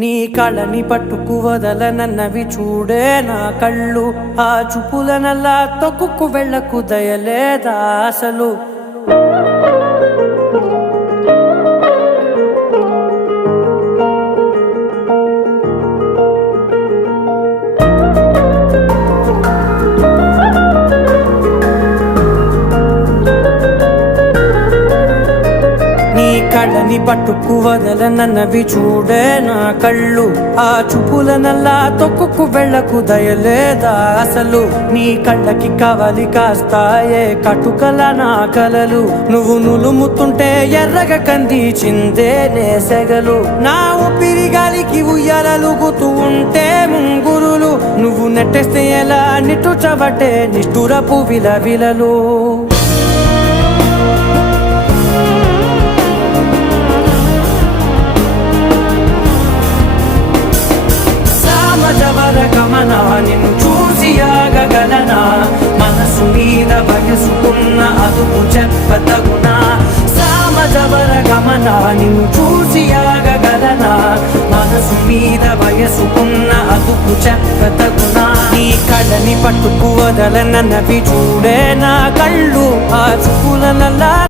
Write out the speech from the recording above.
నీ కళని పట్టుకు వదలనన్నవి చూడే నా కళ్ళు. ఆ చూపులనల్లా తొక్కుకు వెళ్ళకు దయలేదా అసలు. కళ్ళని పట్టుకు వదలనన్నవి చూడే నా కళ్ళు. ఆ చూపులనల్లా తొక్కుకు వెళ్ళకు దయలేదా అసలు. నీ కళ్ళకి కవలి కాస్తాయే కటుకల నా కలలు. నువ్వు నులుముతుంటే ఎర్రగ కంది చిందే నేసెగలు. నా ఊపిరి గాలికి ఉయ్యాలలుగుతూ ఉంటే ముంగురులు. నువ్వు నెట్టేస్తే ఎలా నిట్టుచబట్టే నిష్ఠురపు విలవిలలు. గమన నిన్ను చూసి ఆగగలనా. మనసు మీద వయసుకున్న అదుపు చెప్పతగునా. సామజవర గమన నిన్ను చూసి ఆగగలనా. మనసు మీద వయసుకున్న అదుపు చెప్పతగునా. నీ కళ్ళని పట్టుకు వదలనన్నవి చూడే నా కళ్ళు. ఆ చూపులనల్లా